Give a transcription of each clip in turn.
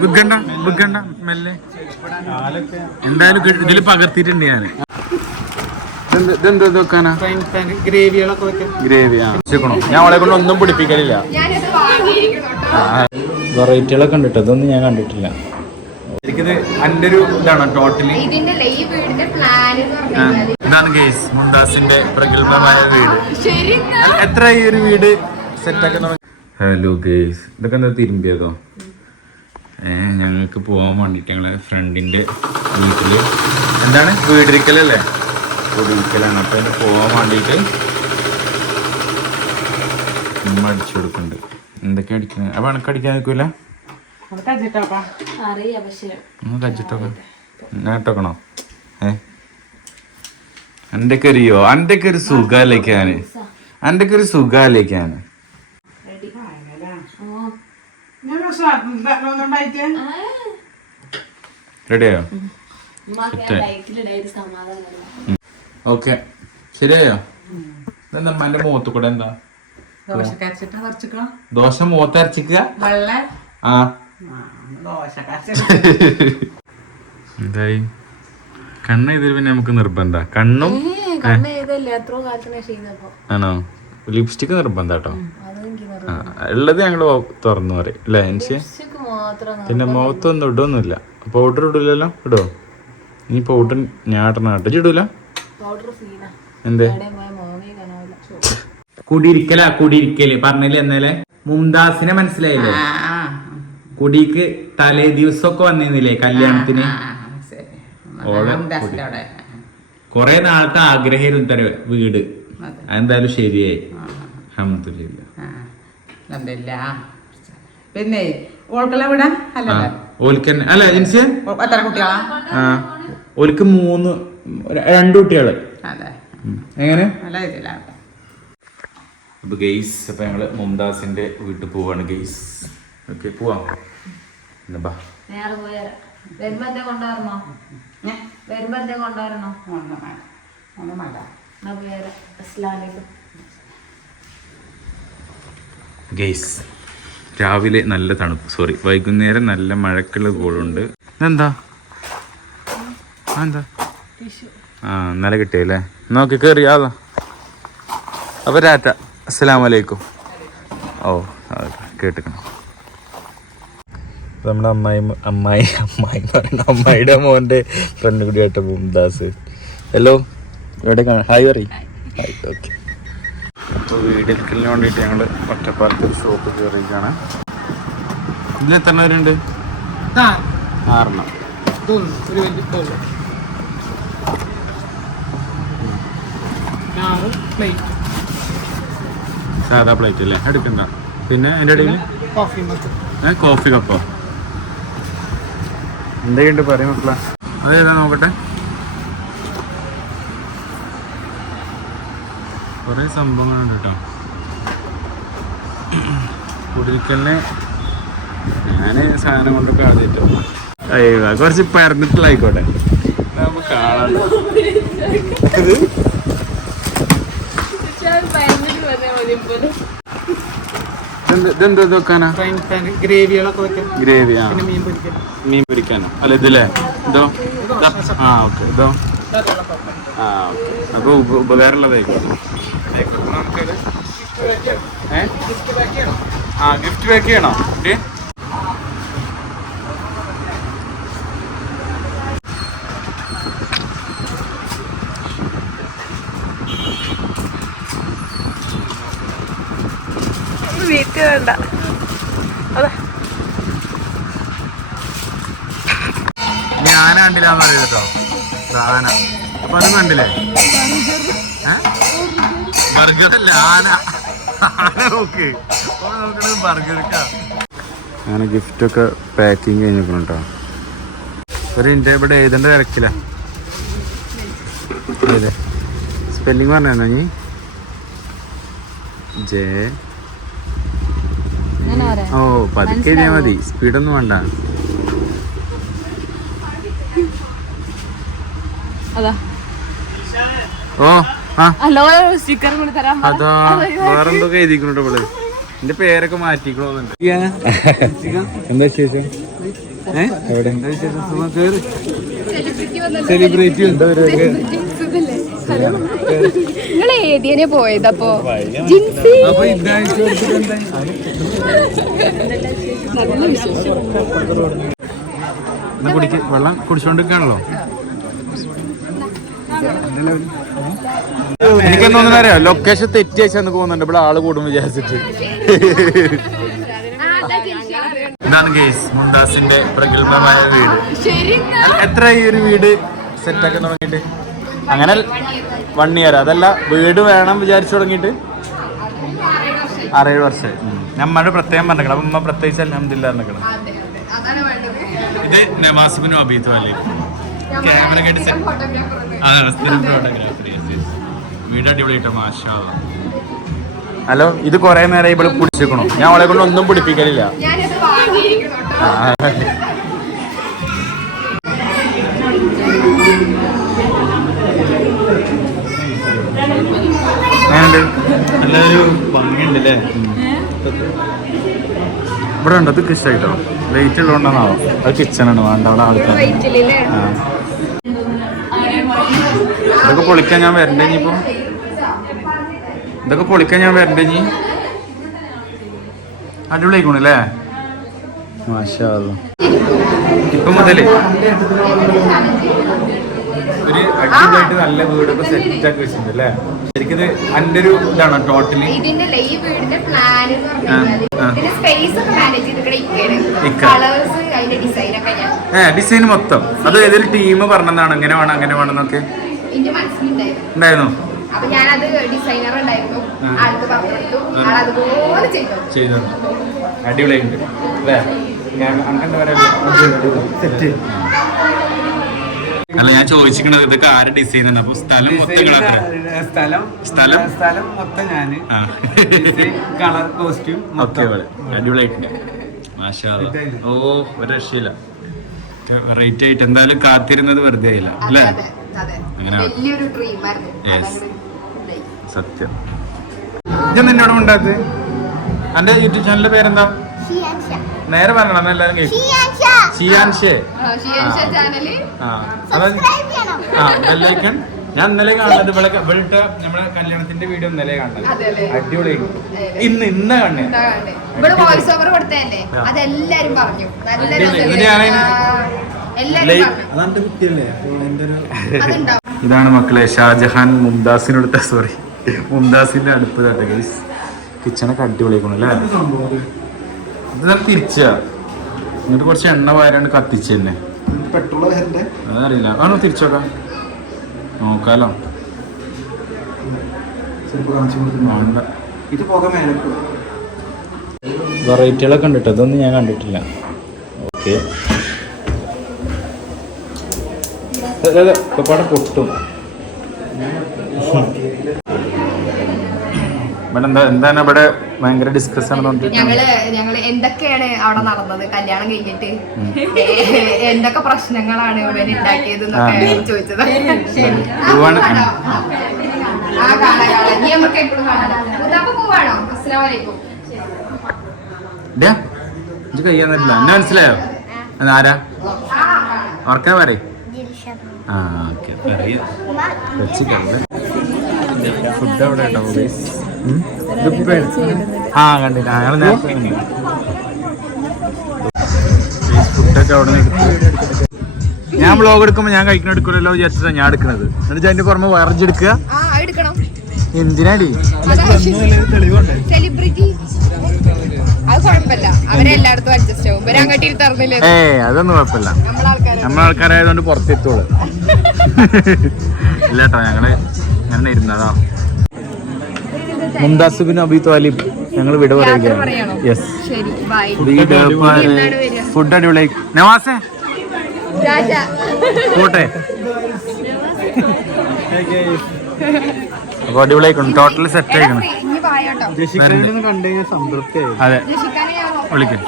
വിൽക്കണ്ട വിഗണ്ട മെല്ലെ. എന്തായാലും ഇതിൽ പകർത്തിയിട്ടുണ്ട് വെച്ചേക്കണോ? ഞാൻ അവളെ കൊണ്ട് ഒന്നും പിടിപ്പിക്കലില്ല. വെറൈറ്റികളൊക്കെ കണ്ടിട്ടോ ഇതൊന്നും ഞാൻ കണ്ടിട്ടില്ല. എനിക്കിത് എന്റെ ഒരു ഇതാണ് ടോട്ടലി. ഇതാണ് ഗേസ് മുംതാസിന്റെ പ്രഗത്ഭമായ വീട്. എത്ര ഈ ഒരു വീട് സെറ്റ് ഹലോ ഗേസ്. ഇതൊക്കെ എന്താ തിരുമ്പിയതോ? ഞങ്ങൾക്ക് പോകാൻ വേണ്ടിട്ട് ഞങ്ങളെ ഫ്രണ്ടിന്റെ വീട്ടിൽ. എന്താണ്? വീടിരിക്കലല്ലേ? വീടിരിക്കലാണ്. അപ്പൊ അതിന് പോകാൻ വേണ്ടിട്ട് നമ്മൾ അടിച്ചു കൊടുക്കുന്നുണ്ട്. എന്തൊക്കെ അടിക്കുന്നത്? അപ്പൊ അണക്ക് അടിക്കാൻ നിൽക്കൂല? ണോ പക്ഷെ ഒന്ന് കച്ചിട്ടൊക്കെ നേട്ടോക്കണോ ഏ? എന്റെ അറിയോ എന്റെ ഒരു സുഖാലേക്കാണ് എന്റെ ഒരു സുഖാലേക്കാണ് റെഡിയായോ ഓക്കെ ശരിയായോ? എന്റെ മുഖത്ത് കൂടെ എന്താ? ദോശ മുഖത്ത് അരച്ചിക്കുക വെള്ള? ആ. എന്തായി? കണ്ണ് ഇതിൽ പിന്നെ നമുക്ക് നിർബന്ധ. കണ്ണും ആണോ? ലിപ്സ്റ്റിക് നിർബന്ധ കേട്ടോ. ഉള്ളത് ഞങ്ങൾ തുറന്നു പറയും. അല്ലേ എനിക്ക് പിന്നെ മുഖത്തൊന്നും ഇടൊന്നുമില്ല. പൗഡർ ഇടില്ലല്ലോ ഇടോ? നീ പൗഡർ ഞാട്ടണ കേട്ടോ. ഇടൂല? എന്തേ? കുടിയിരിക്കലാ കുടിയിരിക്കൽ. പറഞ്ഞില്ലേ എന്നാലേ മുംതാസിനെ മനസ്സിലായില്ലേ? കുടിക്ക് തലേ ദിവസമൊക്കെ വന്നിരുന്നില്ലേ കല്യാണത്തിന്? കൊറേ നാളത്തെ ആഗ്രഹം തരും വീട്. അതെ. അതെന്തായാലും ശരിയായി. അഹമ്മദില്ല അല്ല പിന്നെ ഓൾക്കല്ല ഇവിടെ? ആ ഓൽക്കന്നെ. അല്ല ജിൻസ് ഓ- എത്ര കുട്ടികളാ? ആ ഓൽക്ക് മൂന്ന് രണ്ട് കുട്ടികൾ. അതെ. എങ്ങനെ? നല്ല ഇതിലാണ് അപ്പൊ ഗെയ്സ് അപ്പൊ ഞങ്ങൾ മുംതാസിന്റെ വീട്ടിൽ പോവാണ് ഗെയ്സ്. ഓക്കെ പോവാം. എന്നാ വരുമ്പോ എന്തേ കൊണ്ടുവരണോ? വരുമ്പോ എന്തേ കൊണ്ടുവരണോ? ഒന്നും വേണ്ട ഒന്നും ഗെയ്സ് രാവിലെ നല്ല തണുപ്പ്. സോറി വൈകുന്നേരം നല്ല മഴക്കുള്ള കോളുണ്ട്. ഇതെന്താ? എന്താ ആ ഇന്നലെ കിട്ടിയല്ലേ? നോക്കി കയറിയാതാ അപ്പൊ രാറ്റ അസ്സലാമു വലൈക്കും ഓ കേട്ടിക്കണം. നമ്മുടെ അമ്മായി അമ്മായി അമ്മായി പറഞ്ഞ അമ്മായിയുടെ മോന്റെ ഫ്രണ്ട് കൂടി ആയിട്ട് മുംദാസ് ഹലോ എവിടെ കാണാം ഹായ് പറയും. ഹായ് ഓക്കെ അപ്പോൾ വീടെടുക്കലിന് വേണ്ടിയിട്ട് ഞങ്ങൾ ഒറ്റപ്പാലത്ത് ഷോപ്പ് കയറിയിരിക്കുകയാണ് ഇതിൽ എത്ര പേരുണ്ട്? ആറെണ്ണം. സാധാ പ്ലേറ്റ് അല്ലേ? എടുക്കണ്ട പിന്നെ എന്റെ ഇടയിൽ? കോഫി കപ്പോ എന്തൊക്കെയുണ്ട് പറയും മക്കളെ? അതേതാ നോക്കട്ടെ? കുറേ സംഭവങ്ങളുണ്ട് കേട്ടോ. കുടിക്കലിനെ ഞാൻ സാധനം കൊണ്ടൊക്കെ ആദ്യമായിട്ട് അയ്യോ കുറച്ച് പരന്നിട്ടുള്ള ആയിക്കോട്ടെ നമുക്ക് ഇതെന്ത് വെക്കാനാ? ഗ്രേവി ആ മീൻ പൊരിക്കാം മീൻ പൊരിക്കാനോ? അല്ല ഇതില്ലേ? ഇതോ. ആ ഓക്കെ. ഇതോ? ആ ഓക്കെ. അപ്പോൾ ഉപ- ഉപകാരമുള്ളതായിരിക്കും. നമുക്കിത് ഏ ആ ഗിഫ്റ്റ് പാക്ക് ചെയ്യണോ ഓക്കെ വീട്ടിൽ വേണ്ട. അതാ. ഞാൻ കണ്ടില്ലാന്ന് പറയുന്നത് കേട്ടോ. ആന അപ്പൊ അതും കണ്ടില്ലേ? ബർഗർ അല്ല ആന ആന നോക്ക് ബർഗർക്കാ അങ്ങനെ ഗിഫ്റ്റൊക്കെ പാക്കിങ് കഴിഞ്ഞിരിക്കണം കേട്ടോ ഒരു എന്റെ ഇവിടെ എഴുതേണ്ട തിരക്കില്ല അതെ സ്പെല്ലിങ് പറഞ്ഞോ നീ? ജെ ഓ പതുക്കെ എഴുതിയാൽ മതി. സ്പീഡൊന്നും വേണ്ട. അതാ. ഓ. അതാ വേറെന്തൊക്കെ എഴുതിക്കുന്നുണ്ട് ഇവിടെ എന്റെ പേരൊക്കെ മാറ്റിക്കണോ എന്താ വിശേഷം? സെലിബ്രേറ്റ് നിങ്ങൾ ഏതിയനെ പോയതപ്പോ ജിൻസി. വെള്ളം കുടിച്ചോണ്ടിരിക്കാണല്ലോ. എനിക്കെന്തോന്നു അറിയാം? ലൊക്കേഷൻ തെറ്റി എന്ന് പോകുന്നുണ്ട്. ഇവിടെ ആൾ കൂടും വിചാരിച്ചിട്ട്. ഇതാണ് ഗേസ് മുംതാസിന്റെ പ്രഗത്ഭമായ വീട്. എത്ര ഈ ഒരു വീട് സെറ്റ് സെറ്റാക്കി തുടങ്ങിയിട്ട്? അങ്ങനെ വൺ ഇയർ അതല്ല വീട് വേണം വിചാരിച്ചു തുടങ്ങിയിട്ട്. ആറേഴ് വർഷം. നമ്മുടെ പ്രത്യേകം പറഞ്ഞിരിക്കണം അപ്പൊ ഉമ്മ പ്രത്യേകിച്ച് അലഹമില്ല പറഞ്ഞിക്കണം. ഇത് നവാസിബിനും അബീത്തും അല്ലേ? ക്യാമറ കേട്ട് അതാണ് സ്ഥിരം ഫോട്ടോഗ്രാഫർ വീട് അടിപൊളിയായിട്ട് മാഷാ ഹലോ ഇത് കൊറേ നേരം ഇവിടെ പിടിച്ചിരിക്കണു ഞാൻ അവളെ കൊണ്ട് ഒന്നും പിടിപ്പിക്കലില്ല. നല്ലൊരു ഇവിടെ ഉണ്ട്? അത് കിച്ചായിട്ടോ വെയിറ്റ് ഉള്ളതുകൊണ്ടാണോ? അത് കിച്ചൺ ആണ്. വേണ്ട അവിടെ ആൾക്കാർ. ഇതൊക്കെ പൊളിക്കാൻ ഞാൻ വരണ്ടേ ഇനിയിപ്പോ ഇതൊക്കെ പൊളിക്കാൻ ഞാൻ വരണ്ടേ ഇനി? അടിപൊളിക്കണല്ലേ അല്ലാ. ഇപ്പൊ മുതലേ. ഒരു അടിപൊളിയായിട്ട് നല്ല വീടൊക്കെ സെറ്റ് ആക്കി വെച്ചിട്ടുണ്ട് അല്ലേ ശരിക്കും എന്റെ ഒരു ഇതാണ് ടോട്ടലി ഡിസൈൻ ഞാൻ. ഏ ഡിസൈൻ മൊത്തം. അത് ഏതൊരു ടീം പറഞ്ഞതാണ് എങ്ങനെ വേണം അങ്ങനെ വേണം എന്നൊക്കെ? എന്റെ മനസ്സിലുണ്ടായിരുന്നു. ഉണ്ടായിരുന്നു. അപ്പൊ ഞാനത് ഡിസൈനർ ഉണ്ടായിരുന്നു. ആൾക്ക് പറഞ്ഞു കൊടുത്തു ആൾ അതുപോലെ ചെയ്തു. ചെയ്തു. അടിപൊളിയുണ്ട് അല്ലേ? ഞാൻ അങ്ങനെ സെറ്റ് അല്ല ഞാൻ ചോദിച്ചിരിക്കണത് ഇതൊക്കെ ആരും ഡിസൈൻ തന്നെ അപ്പൊ സ്ഥലം മൊത്തം കളർ സ്ഥലം. സ്ഥലം? സ്ഥലം മൊത്തം ഞാൻ. കളർ കോസ്റ്റ്യൂം മൊത്തം. അടിപൊളിയായിട്ടുണ്ട് മാഷാ. ഓ ഒരു രക്ഷയില്ല. റേറ്റ് ആയിട്ട് എന്തായാലും കാത്തിരുന്നത് വെറുതെ ആയില്ല. അല്ലേ? സത്യം. ഇത് നിന്നോട് ഉണ്ടായത് എന്റെ യൂട്യൂബ് ചാനലിന്റെ പേരെന്താ? നേരെ പറയണം എല്ലാരും ഷിയാൻഷ. ബെല്ലൈക്കൺ ഞാൻ ഇന്നലെ കാണുന്നത് ഇവിടെ ഇവിടുത്തെ നമ്മുടെ കല്യാണത്തിന്റെ വീഡിയോ ഇന്നലെ കാണുന്നത്. അടിപൊളിയായിരുന്നു ഇന്ന് ഇന്ന് കാണുന്നത് കണ്ടേ? ഇവിടെ വോയിസ് ഓവർ കൊടുത്തതല്ലേ. അതെല്ലാരും പറഞ്ഞു. നല്ല ഇതാണ് മക്കളെ ഷാജഹാൻ മുംതാസിനടുത്ത സോറി മുംതാസിന്റെ അടുപ്പ് തട്ടെ ഗൈസ് കിച്ചണൊക്കെ അടിപൊളിയാക്കണം അല്ലേ? ഇത് ഞാൻ തിരിച്ചാ? എന്നിട്ട് കുറച്ച് എണ്ണ വാരാണ്ട് കത്തിച്ച് തന്നെ. അതറിയില്ല. ആണോ തിരിച്ചോക്കാം നോക്കാലോ. വെറൈറ്റികളൊക്കെ ഉണ്ട് കേട്ടോ. ഇതൊന്നും ഞാൻ കണ്ടിട്ടില്ല. ഓക്കെ പാടെ പൊട്ടും. ഇവിടെ എന്താ എന്താണ് ഇവിടെ ഭയങ്കര ഡിസ്കസ് ആണ് ഞങ്ങൾ ഞങ്ങൾ എന്തൊക്കെയാണ് അവിടെ നടന്നത്? കല്യാണം കഴിഞ്ഞിട്ട്? എന്തൊക്കെ പ്രശ്നങ്ങളാണ് ഇവൻ ഉണ്ടാക്കിയത് എന്നൊക്കെ. ചോദിച്ചത്. ആ കാണാം കാണാം. നീ നമുക്ക് എപ്പോഴും കാണാം. പോവാണോ? അസ്സലാമു അലൈക്കും ഇത് കഴിയാൻ പറ്റില്ല എന്നെ മനസ്സിലായോ? ആരാ ഓർക്കാൻ പറയും. ആ ഓക്കെ. ഫുഡ് അവിടെ കേട്ടോ? ആ കണ്ടില്ല. അയാൾ നേരത്തെ കണ്ടു. ഫുഡൊക്കെ അവിടെ നിന്ന് ഞാൻ വ്ളോഗ് എടുക്കുമ്പോൾ ഞാൻ കഴിക്കണ എടുക്കില്ലല്ലോ വിചാരിച്ചിട്ടാണ് ഞാൻ എടുക്കണത്. എന്നിട്ട് അതിന്റെ പുറമെ വറച്ചെടുക്കുക ആ എടുക്കണം. എന്തിനാടി? സെലിബ്രിറ്റി അത് കുഴപ്പമില്ല. അഡ്ജസ്റ്റ് ആവും. ഇവരെ അങ്ങോട്ട് ഇരുത്തറിഞ്ഞില്ലേ ഏ അതൊന്നും കുഴപ്പമില്ല. നമ്മളെ ആൾക്കാരായതുകൊണ്ട് പുറത്തെത്തോളൂ ഇല്ല കേട്ടോ ഞങ്ങൾ അങ്ങനെ ഇരുന്നതാ. മുംതാസ് ബിൻ അബി ത്വാലിബ് ഞങ്ങൾ വിട പറയുകയാണ്. പറയണോ? യെസ് ശരി ബൈ വീട് ഫുഡ് അടിപൊളി. നവാസേ. പോട്ടെ. അപ്പൊ അടിപൊളിയായിക്കണം. Total set ആയിക്കണം. അതെ. വിളിക്കും.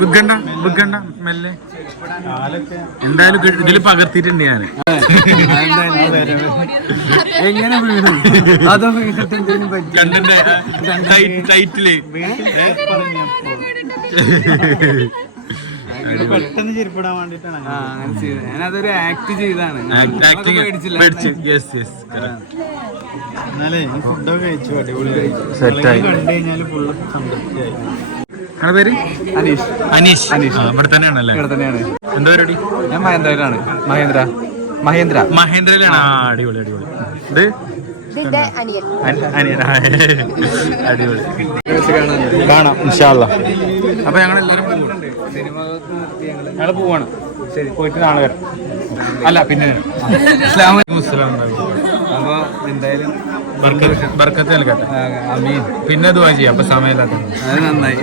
വിൽക്കണ്ട വിൽക്കണ്ട മെല്ലെ. എന്തായാലും ഇതിൽ പകർത്തിയിട്ടുണ്ട് ഞാൻ എങ്ങനെ വീണു? അതോ ടൈറ്റിൽ. പെട്ടെന്ന് ചെരുപ്പിടാൻ വേണ്ടിട്ടാണ്. ആ അങ്ങനെ ചെയ്തത് ഞാനതൊരു ആക്ട് ചെയ്താണ് പേടിച്ചില്ല? പേര്? അനീഷ്. അനീഷ്. അനീഷ്. ഇവിടെ തന്നെയാണല്ലേ? ഇവിടെ തന്നെയാണ്. എന്താ പരിപാടി? ഞാൻ മഹേന്ദ്രയിലാണ്. മഹേന്ദ്ര. മഹേന്ദ്ര. മഹേന്ദ്രയിലാണ്. അടിപൊളി അടിപൊളി. ഇത്? അടിപൊളി. കാണാം ഇൻഷാല്ല അപ്പൊ ഞങ്ങൾ എല്ലാരും ഞങ്ങൾ പോവാണ്. ശരി പോയിട്ട് നാളെ വരാം. അല്ല പിന്നെ. അസ്സലാമു അലൈക്കും. അപ്പൊ എന്തായാലും ബർക്കത്ത് നൽകട്ടെ. അമീൻ പിന്നെ ദുവാ ചെയ്യാം അപ്പൊ സമയമില്ലാത്ത അത് നന്നായി.